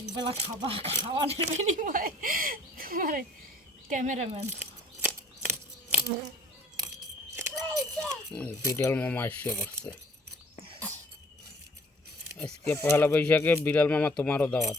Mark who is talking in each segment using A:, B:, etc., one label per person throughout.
A: একবেলা খাবা খাওয়ানোর বিনিময়ে ক্যামেরাম্যান।
B: বিড়াল মামা আসছে বসছে। আজকে পহেলা বৈশাখে বিড়াল মামা তোমারও দাওয়াত।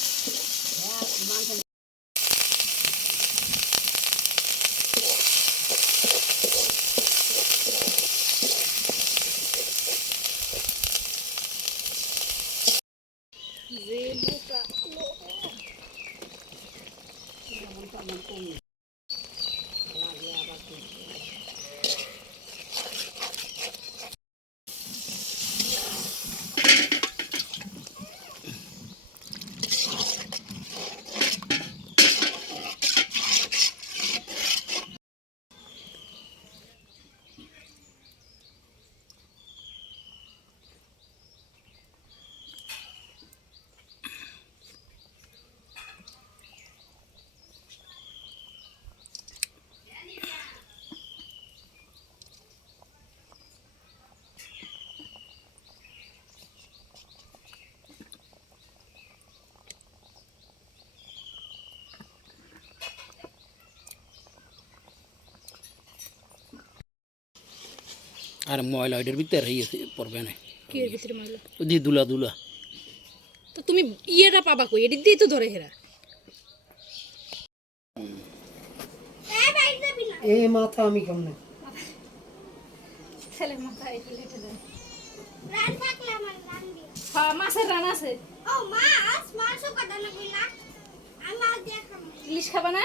B: আর ময়লা ওইটার ভিতরে রয়েছে পড়বে না।
A: কি এর ভিতরে ময়লা?
B: ওদি দুলা দুলা।
A: তো তুমি ইয়েটা পাবা কই? এদিক দিয়ে তো ধরে হেরা।
C: এই মাথা আমি কেমনে?
A: ছেলে মাথা এই দেন
D: রান থাকলে আমার রান দিও।
A: হ্যাঁ মাছের রান আছে।
D: ও মাছ মাছও কাটানো কইলা আমি মাছ দেখাম
A: ইলিশ খাবা না?